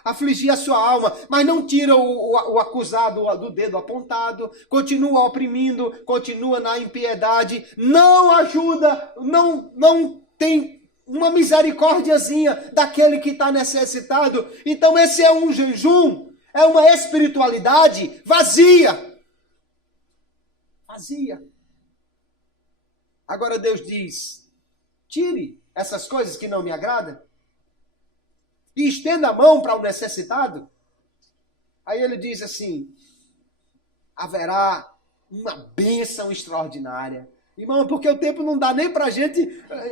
afligir a sua alma, mas não tira o acusado do dedo apontado, continua oprimindo, continua na impiedade, não ajuda, não tem uma misericórdiazinha daquele que está necessitado. Então esse é um jejum, é uma espiritualidade vazia. Vazia. Agora Deus diz, tire essas coisas que não me agradam e estenda a mão para o necessitado. Aí ele diz assim, haverá uma bênção extraordinária. Irmão, porque o tempo não dá nem para a gente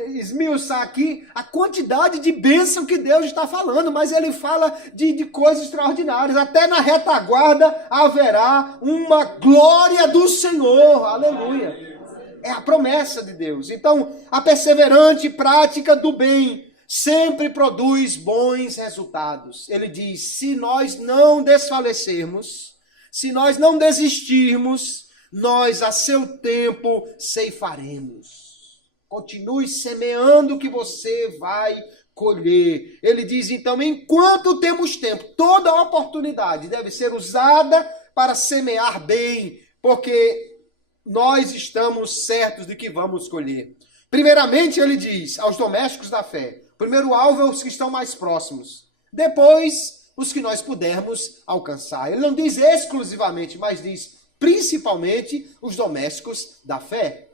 esmiuçar aqui a quantidade de bênção que Deus está falando, mas ele fala de coisas extraordinárias. Até na retaguarda haverá uma glória do Senhor. Aleluia. É a promessa de Deus. Então, a perseverante prática do bem sempre produz bons resultados. Ele diz, se nós não desfalecermos, se nós não desistirmos, nós a seu tempo ceifaremos. Continue semeando que você vai colher. Ele diz, então, enquanto temos tempo, toda oportunidade deve ser usada para semear bem, porque nós estamos certos de que vamos colher. Primeiramente, ele diz aos domésticos da fé. Primeiro alvo é os que estão mais próximos. Depois, os que nós pudermos alcançar. Ele não diz exclusivamente, mas diz principalmente os domésticos da fé.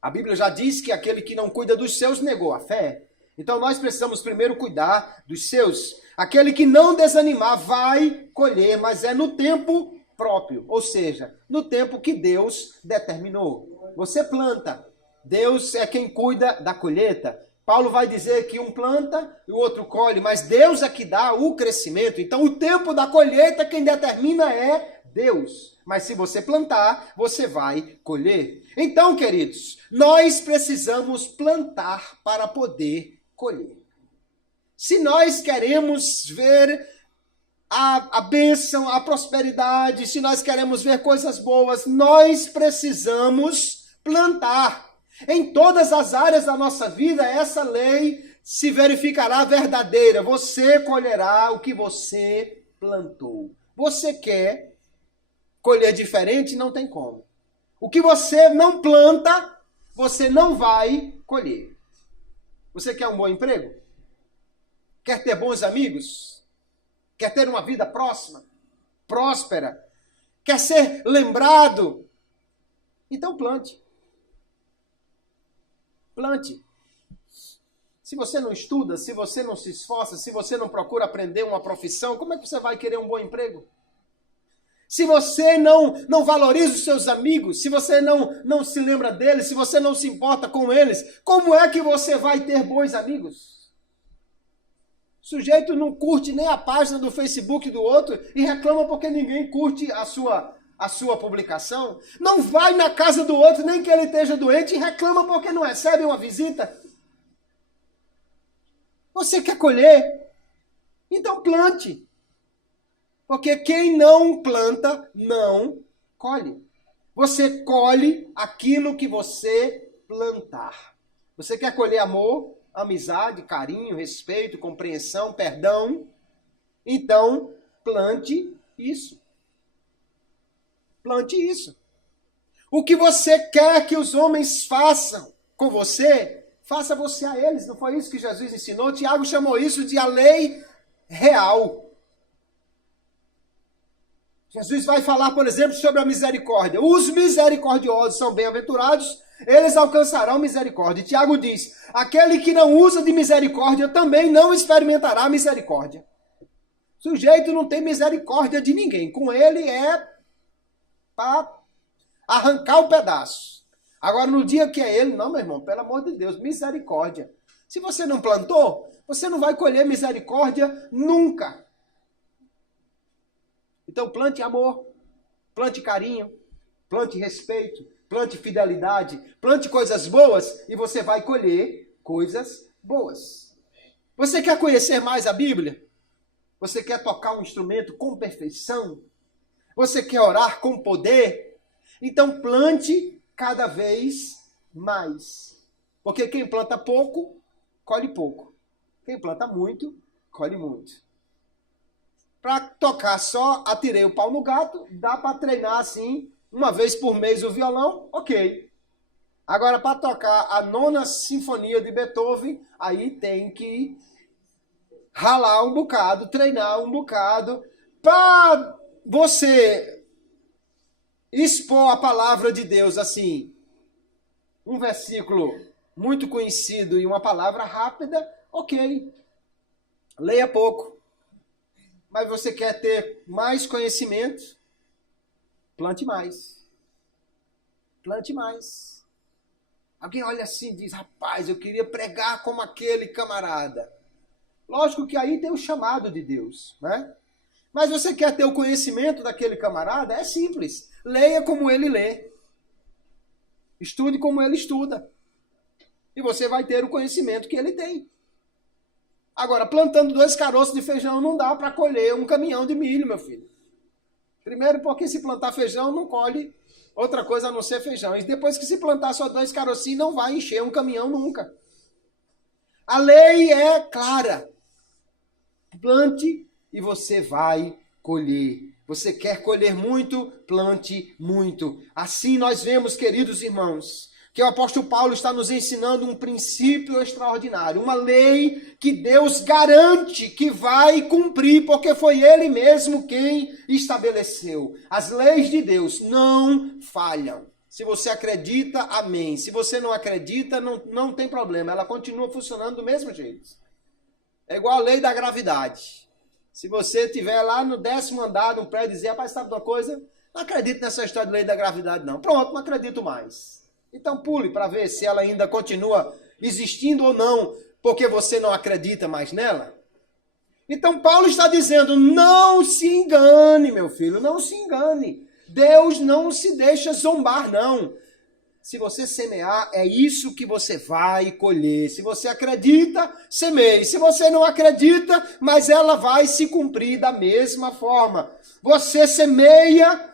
A Bíblia já diz que aquele que não cuida dos seus negou a fé. Então nós precisamos primeiro cuidar dos seus. Aquele que não desanimar vai colher, mas é no tempo próprio. Ou seja, no tempo que Deus determinou. Você planta. Deus é quem cuida da colheita. Paulo vai dizer que um planta e o outro colhe, mas Deus é que dá o crescimento. Então o tempo da colheita quem determina é Deus. Mas se você plantar, você vai colher. Então, queridos, nós precisamos plantar para poder colher. Se nós queremos ver a bênção, a prosperidade, se nós queremos ver coisas boas, nós precisamos plantar. Em todas as áreas da nossa vida, essa lei se verificará verdadeira. Você colherá o que você plantou. Você quer colher diferente? Não tem como. O que você não planta, você não vai colher. Você quer um bom emprego? Quer ter bons amigos? Quer ter uma vida próspera? Quer ser lembrado? Então plante. Plante. Se você não estuda, se você não se esforça, se você não procura aprender uma profissão, como é que você vai querer um bom emprego? Se você não valoriza os seus amigos, se você não se lembra deles, se você não se importa com eles, como é que você vai ter bons amigos? O sujeito não curte nem a página do Facebook do outro e reclama porque ninguém curte a sua publicação. Não vai na casa do outro, nem que ele esteja doente, e reclama porque não recebe uma visita. Você quer colher? Então plante. Porque quem não planta, não colhe. Você colhe aquilo que você plantar. Você quer colher amor, amizade, carinho, respeito, compreensão, perdão? Então, plante isso. Plante isso. O que você quer que os homens façam com você, faça você a eles. Não foi isso que Jesus ensinou? Tiago chamou isso de a lei real. Jesus vai falar, por exemplo, sobre a misericórdia. Os misericordiosos são bem-aventurados, eles alcançarão misericórdia. E Tiago diz, aquele que não usa de misericórdia também não experimentará misericórdia. O sujeito não tem misericórdia de ninguém. Com ele é para arrancar o pedaço. Agora, no dia que é ele, não, meu irmão, pelo amor de Deus, misericórdia. Se você não plantou, você não vai colher misericórdia nunca. Então plante amor, plante carinho, plante respeito, plante fidelidade, plante coisas boas e você vai colher coisas boas. Você quer conhecer mais a Bíblia? Você quer tocar um instrumento com perfeição? Você quer orar com poder? Então plante cada vez mais. Porque quem planta pouco, colhe pouco. Quem planta muito, colhe muito. Para tocar só, atirei o pau no gato, dá para treinar assim, uma vez por mês o violão, ok. Agora, para tocar a 9ª Sinfonia de Beethoven, aí tem que ralar um bocado, treinar um bocado, para você expor a palavra de Deus assim, um versículo muito conhecido e uma palavra rápida, ok. Leia pouco. Mas você quer ter mais conhecimento? Plante mais. Plante mais. Alguém olha assim e diz, rapaz, eu queria pregar como aquele camarada. Lógico que aí tem o chamado de Deus, né? Mas você quer ter o conhecimento daquele camarada? É simples. Leia como ele lê. Estude como ele estuda. E você vai ter o conhecimento que ele tem. Agora, plantando 2 caroços de feijão não dá para colher um caminhão de milho, meu filho. Primeiro porque se plantar feijão não colhe outra coisa a não ser feijão. E depois que se plantar só 2 carocinhos não vai encher um caminhão nunca. A lei é clara. Plante e você vai colher. Você quer colher muito? Plante muito. Assim nós vemos, queridos irmãos, que o apóstolo Paulo está nos ensinando um princípio extraordinário, uma lei que Deus garante que vai cumprir, porque foi Ele mesmo quem estabeleceu. As leis de Deus não falham. Se você acredita, amém. Se você não acredita, não tem problema. Ela continua funcionando do mesmo jeito. É igual a lei da gravidade. Se você estiver lá no 10º andar de um prédio e dizer, rapaz, sabe de uma coisa? Não acredito nessa história de lei da gravidade, não. Pronto, não acredito mais. Então pule para ver se ela ainda continua existindo ou não, porque você não acredita mais nela. Então Paulo está dizendo, não se engane, meu filho, não se engane. Deus não se deixa zombar, não. Se você semear, é isso que você vai colher. Se você acredita, semeie. Se você não acredita, mas ela vai se cumprir da mesma forma. Você semeia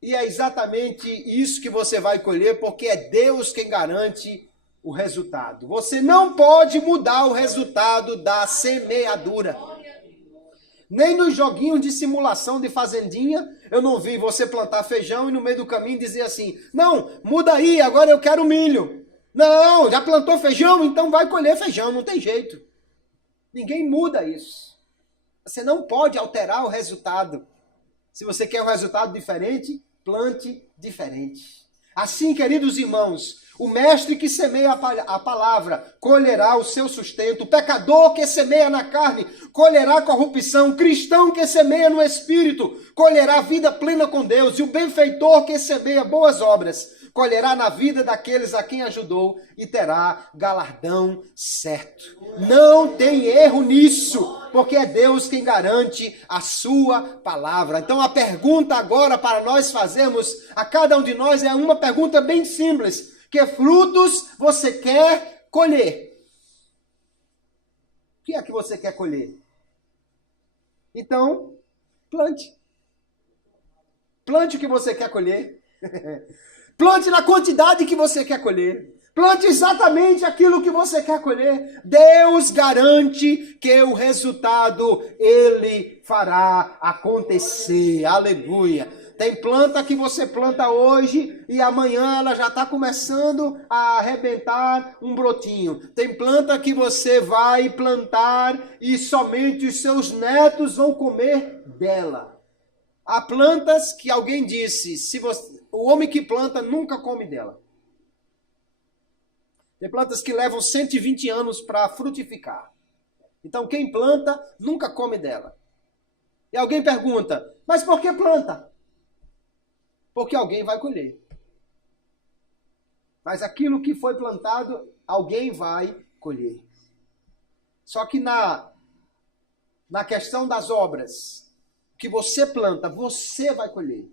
e é exatamente isso que você vai colher, porque é Deus quem garante o resultado. Você não pode mudar o resultado da semeadura. Nem nos joguinhos de simulação de fazendinha, eu não vi você plantar feijão e no meio do caminho dizer assim, não, muda aí, agora eu quero milho. Não, já plantou feijão, então vai colher feijão, não tem jeito. Ninguém muda isso. Você não pode alterar o resultado. Se você quer um resultado diferente, plante diferente. Assim, queridos irmãos, o mestre que semeia a palavra colherá o seu sustento. O pecador que semeia na carne colherá corrupção. O cristão que semeia no espírito colherá vida plena com Deus. E o benfeitor que semeia boas obras colherá na vida daqueles a quem ajudou e terá galardão certo. Não tem erro nisso, porque é Deus quem garante a sua palavra. Então a pergunta agora para nós fazermos a cada um de nós é uma pergunta bem simples. Que frutos você quer colher? O que é que você quer colher? Então, plante. Plante o que você quer colher. Plante na quantidade que você quer colher. Plante exatamente aquilo que você quer colher. Deus garante que o resultado Ele fará acontecer. Aleluia. Tem planta que você planta hoje e amanhã ela já está começando a arrebentar um brotinho. Tem planta que você vai plantar e somente os seus netos vão comer dela. Há plantas que alguém disse, o homem que planta nunca come dela. Tem plantas que levam 120 anos para frutificar. Então quem planta nunca come dela. E alguém pergunta, mas por que planta? Porque alguém vai colher. Mas aquilo que foi plantado, alguém vai colher. Só que na questão das obras, que você planta, você vai colher.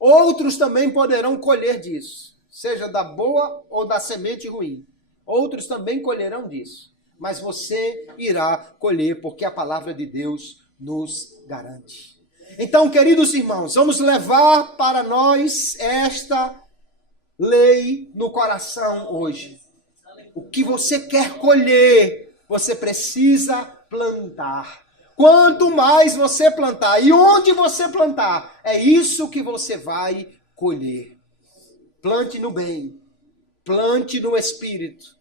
Outros também poderão colher disso, seja da boa ou da semente ruim. Outros também colherão disso. Mas você irá colher, porque a palavra de Deus nos garante. Então, queridos irmãos, vamos levar para nós esta lei no coração hoje. O que você quer colher, você precisa plantar. Quanto mais você plantar e onde você plantar, é isso que você vai colher. Plante no bem, plante no espírito.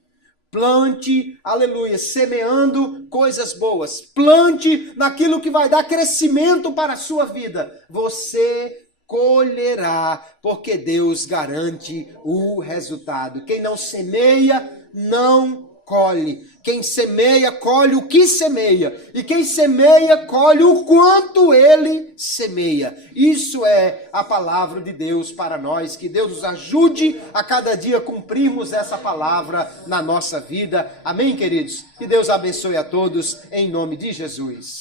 Plante, aleluia, semeando coisas boas. Plante naquilo que vai dar crescimento para a sua vida. Você colherá, porque Deus garante o resultado. Quem não semeia, não colhe. Quem semeia, colhe o que semeia. E quem semeia, colhe o quanto ele semeia. Isso é a palavra de Deus para nós. Que Deus nos ajude a cada dia cumprirmos essa palavra na nossa vida. Amém, queridos? Que Deus abençoe a todos em nome de Jesus.